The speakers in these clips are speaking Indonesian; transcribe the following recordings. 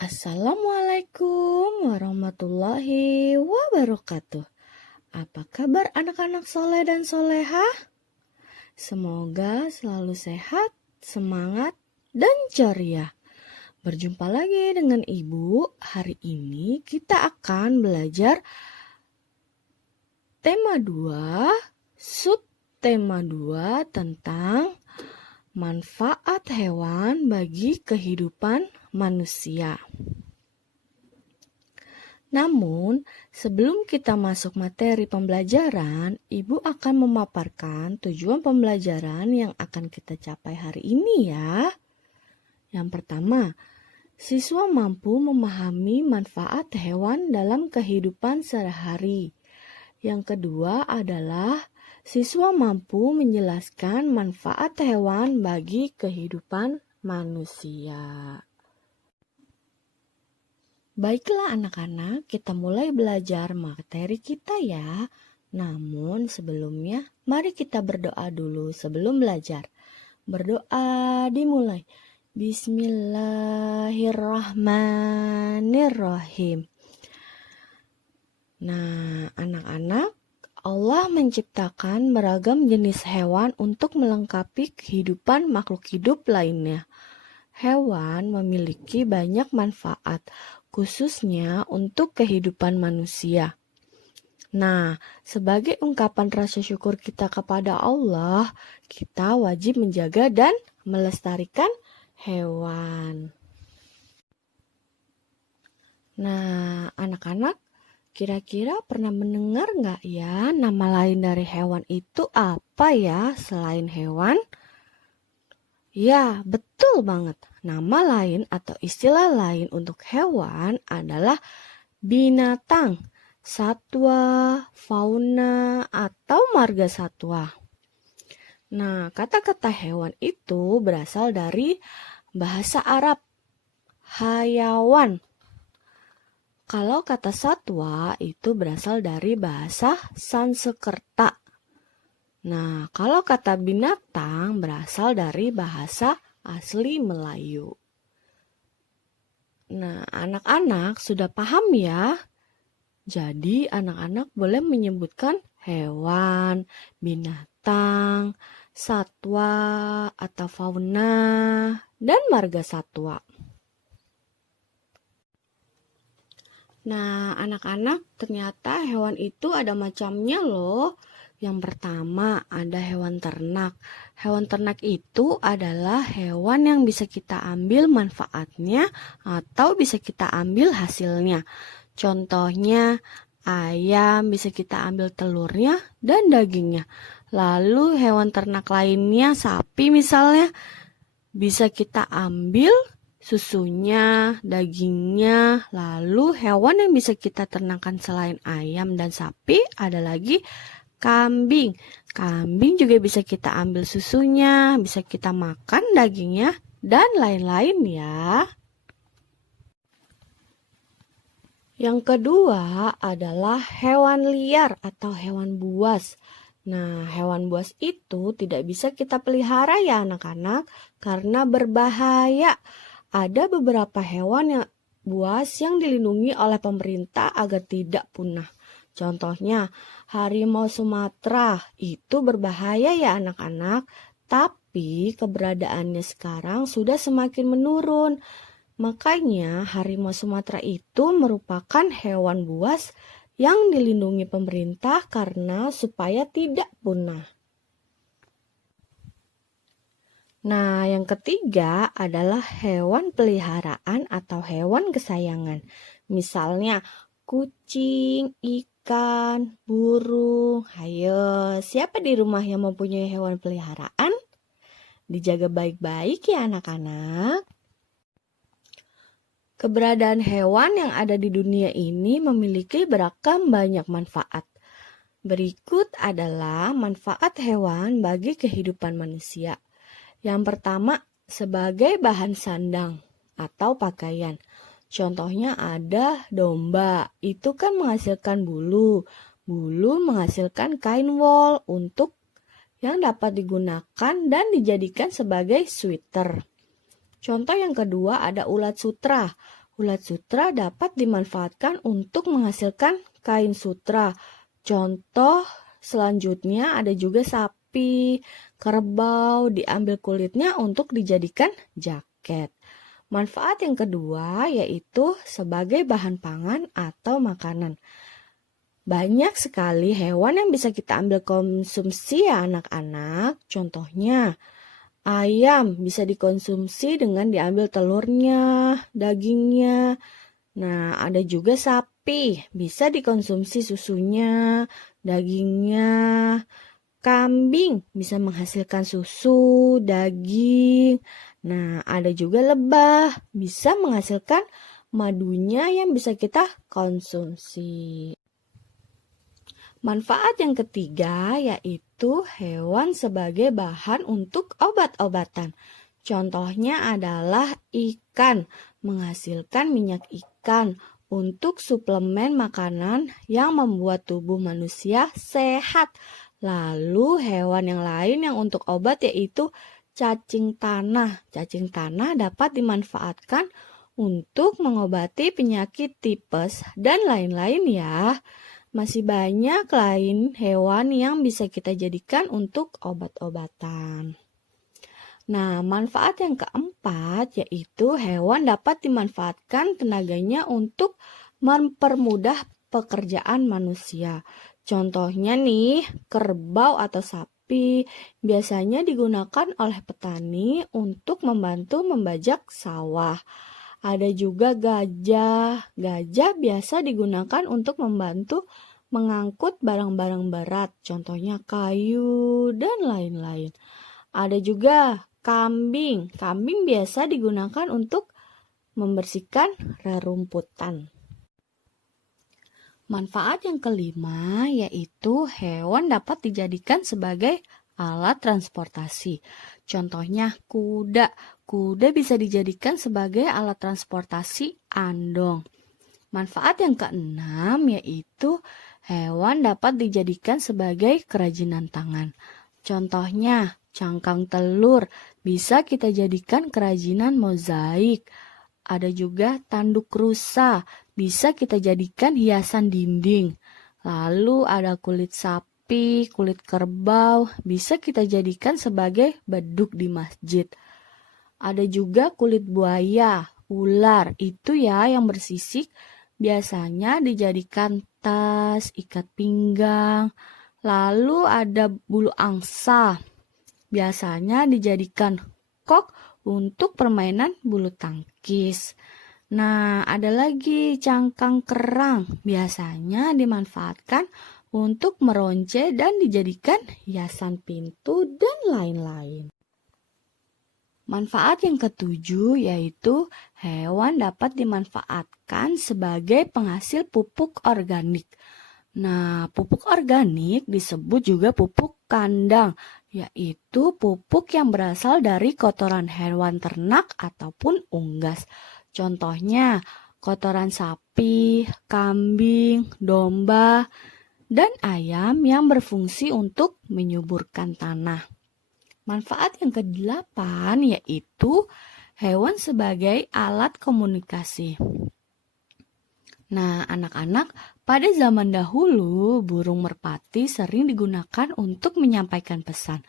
Assalamualaikum warahmatullahi wabarakatuh. Apa kabar anak-anak soleh dan soleha? Semoga selalu sehat, semangat, dan ceria. Berjumpa lagi dengan Ibu. Hari ini kita akan belajar tema 2, subtema 2 tentang manfaat hewan bagi kehidupan manusia. Namun, sebelum kita masuk materi pembelajaran, Ibu akan memaparkan tujuan pembelajaran yang akan kita capai hari ini ya. Yang pertama, siswa mampu memahami manfaat hewan dalam kehidupan sehari-hari. Yang kedua adalah siswa mampu menjelaskan manfaat hewan bagi kehidupan manusia. Baiklah anak-anak, kita mulai belajar materi kita ya. Namun sebelumnya, mari kita berdoa dulu sebelum belajar. Berdoa dimulai. Bismillahirrahmanirrahim. Nah, anak-anak, Allah menciptakan beragam jenis hewan untuk melengkapi kehidupan makhluk hidup lainnya. Hewan memiliki banyak manfaat, khususnya untuk kehidupan manusia. Nah, sebagai ungkapan rasa syukur kita kepada Allah, kita wajib menjaga dan melestarikan hewan. Nah, anak-anak, kira-kira pernah mendengar nggak ya nama lain dari hewan itu apa ya selain hewan? Ya, betul banget. Nama lain atau istilah lain untuk hewan adalah binatang, satwa, fauna, atau marga satwa. Nah, kata-kata hewan itu berasal dari bahasa Arab, hayawan. Kalau kata satwa itu berasal dari bahasa Sanskerta. Nah, kalau kata binatang berasal dari bahasa asli Melayu. Nah, anak-anak sudah paham ya? Jadi, anak-anak boleh menyebutkan hewan, binatang, satwa, atau fauna, dan marga satwa. Nah, anak-anak, ternyata hewan itu ada macamnya loh. Yang pertama ada hewan ternak. Hewan ternak itu adalah hewan yang bisa kita ambil manfaatnya atau bisa kita ambil hasilnya. Contohnya ayam bisa kita ambil telurnya dan dagingnya. Lalu hewan ternak lainnya sapi misalnya bisa kita ambil susunya, dagingnya. Lalu hewan yang bisa kita ternakkan selain ayam dan sapi ada lagi kambing. Kambing juga bisa kita ambil susunya, bisa kita makan dagingnya, dan lain-lain ya. Yang kedua adalah hewan liar atau hewan buas. Nah, hewan buas itu tidak bisa kita pelihara ya anak-anak karena berbahaya. Ada beberapa hewan yang buas yang dilindungi oleh pemerintah agar tidak punah. Contohnya, harimau Sumatera itu berbahaya ya anak-anak, tapi keberadaannya sekarang sudah semakin menurun. Makanya harimau Sumatera itu merupakan hewan buas yang dilindungi pemerintah karena supaya tidak punah. Nah, yang ketiga adalah hewan peliharaan atau hewan kesayangan. Misalnya kucing, ikan, burung. Hayo, siapa di rumah yang mempunyai hewan peliharaan? Dijaga baik-baik ya anak-anak. Keberadaan hewan yang ada di dunia ini memiliki beragam banyak manfaat. Berikut adalah manfaat hewan bagi kehidupan manusia. Yang pertama, sebagai bahan sandang atau pakaian. Contohnya ada domba, itu kan menghasilkan bulu. Bulu menghasilkan kain wol untuk yang dapat digunakan dan dijadikan sebagai sweater. Contoh yang kedua ada ulat sutra. Ulat sutra dapat dimanfaatkan untuk menghasilkan kain sutra. Contoh selanjutnya ada juga sapi, kerbau, diambil kulitnya untuk dijadikan jaket. Manfaat yang kedua yaitu sebagai bahan pangan atau makanan. Banyak sekali hewan yang bisa kita ambil konsumsi ya anak-anak. Contohnya, ayam bisa dikonsumsi dengan diambil telurnya, dagingnya. Nah, ada juga sapi, bisa dikonsumsi susunya, dagingnya. Kambing bisa menghasilkan susu, daging. Nah, ada juga lebah, bisa menghasilkan madunya yang bisa kita konsumsi. Manfaat yang ketiga yaitu hewan sebagai bahan untuk obat-obatan. Contohnya adalah ikan, menghasilkan minyak ikan untuk suplemen makanan yang membuat tubuh manusia sehat. Lalu hewan yang lain yang untuk obat yaitu cacing tanah. Cacing tanah dapat dimanfaatkan untuk mengobati penyakit tipes dan lain-lain ya. Masih banyak lain hewan yang bisa kita jadikan untuk obat-obatan. Nah, manfaat yang keempat yaitu hewan dapat dimanfaatkan tenaganya untuk mempermudah pekerjaan manusia. Contohnya nih, kerbau atau sapi biasanya digunakan oleh petani untuk membantu membajak sawah. Ada juga gajah. Gajah biasa digunakan untuk membantu mengangkut barang-barang berat, contohnya kayu dan lain-lain. Ada juga kambing. Kambing biasa digunakan untuk membersihkan rerumputan. Manfaat yang kelima yaitu hewan dapat dijadikan sebagai alat transportasi. Contohnya kuda. Kuda bisa dijadikan sebagai alat transportasi andong. Manfaat yang keenam yaitu hewan dapat dijadikan sebagai kerajinan tangan. Contohnya cangkang telur bisa kita jadikan kerajinan mozaik. Ada juga tanduk rusa bisa kita jadikan hiasan dinding. Lalu ada kulit sapi, kulit kerbau bisa kita jadikan sebagai beduk di masjid. Ada juga kulit buaya, ular, itu ya yang bersisik biasanya dijadikan tas, ikat pinggang. Lalu ada bulu angsa, biasanya dijadikan kok untuk permainan bulu tangkis. Nah, ada lagi cangkang kerang, biasanya dimanfaatkan untuk meronce dan dijadikan hiasan pintu dan lain-lain. Manfaat yang ketujuh yaitu hewan dapat dimanfaatkan sebagai penghasil pupuk organik. Nah, pupuk organik disebut juga pupuk kandang, yaitu pupuk yang berasal dari kotoran hewan ternak ataupun unggas. Contohnya, kotoran sapi, kambing, domba, dan ayam yang berfungsi untuk menyuburkan tanah. Manfaat yang kedelapan yaitu hewan sebagai alat komunikasi. Nah, anak-anak, pada zaman dahulu burung merpati sering digunakan untuk menyampaikan pesan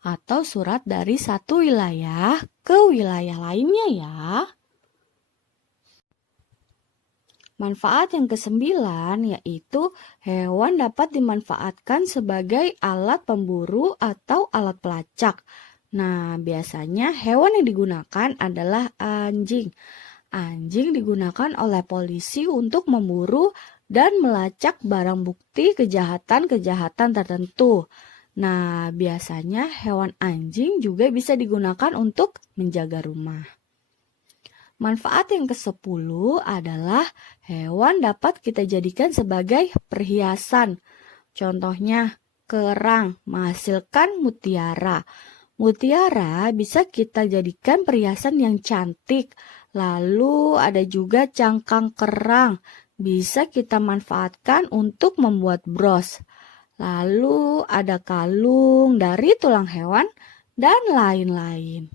atau surat dari satu wilayah ke wilayah lainnya ya. Manfaat yang kesembilan yaitu hewan dapat dimanfaatkan sebagai alat pemburu atau alat pelacak. Nah, biasanya hewan yang digunakan adalah anjing. Anjing digunakan oleh polisi untuk memburu dan melacak barang bukti kejahatan-kejahatan tertentu. Nah, biasanya hewan anjing juga bisa digunakan untuk menjaga rumah. Manfaat yang ke-10 adalah hewan dapat kita jadikan sebagai perhiasan. Contohnya, kerang menghasilkan mutiara. Mutiara bisa kita jadikan perhiasan yang cantik. Lalu ada juga cangkang kerang, bisa kita manfaatkan untuk membuat bros. Lalu ada kalung dari tulang hewan dan lain-lain.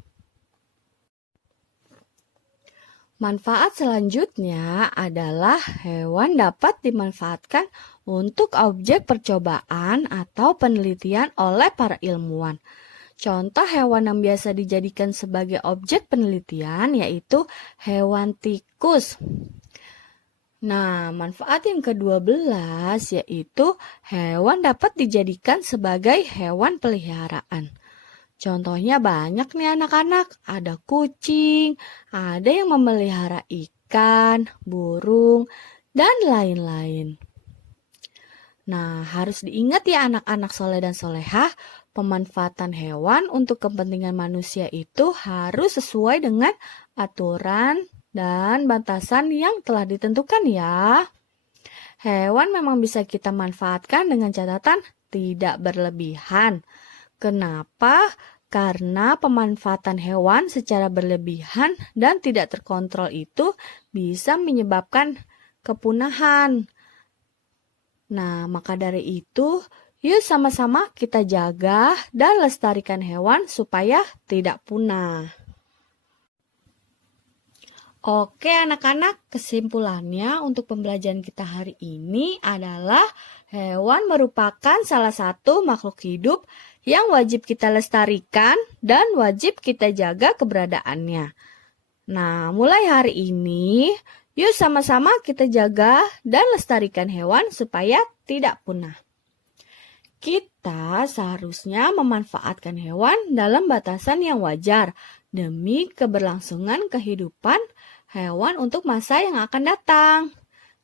Manfaat selanjutnya adalah hewan dapat dimanfaatkan untuk objek percobaan atau penelitian oleh para ilmuwan. Contoh hewan yang biasa dijadikan sebagai objek penelitian yaitu hewan tikus. Nah, manfaat yang ke-12 yaitu hewan dapat dijadikan sebagai hewan peliharaan. Contohnya banyak nih anak-anak, ada kucing, ada yang memelihara ikan, burung, dan lain-lain. Nah, harus diingat ya anak-anak soleh dan solehah, pemanfaatan hewan untuk kepentingan manusia itu harus sesuai dengan aturan dan batasan yang telah ditentukan ya. Hewan memang bisa kita manfaatkan dengan catatan tidak berlebihan. Kenapa? Karena pemanfaatan hewan secara berlebihan dan tidak terkontrol itu bisa menyebabkan kepunahan. Nah, maka dari itu, yuk sama-sama kita jaga dan lestarikan hewan supaya tidak punah. Oke anak-anak, kesimpulannya untuk pembelajaran kita hari ini adalah hewan merupakan salah satu makhluk hidup yang wajib kita lestarikan dan wajib kita jaga keberadaannya. Nah, mulai hari ini, yuk sama-sama kita jaga dan lestarikan hewan supaya tidak punah. Kita seharusnya memanfaatkan hewan dalam batasan yang wajar demi keberlangsungan kehidupan hewan untuk masa yang akan datang.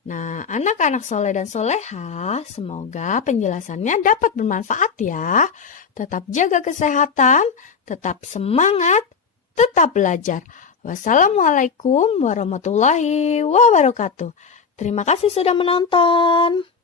Nah, anak-anak soleh dan soleha, semoga penjelasannya dapat bermanfaat ya. Tetap jaga kesehatan, tetap semangat, tetap belajar. Wassalamualaikum warahmatullahi wabarakatuh. Terima kasih sudah menonton.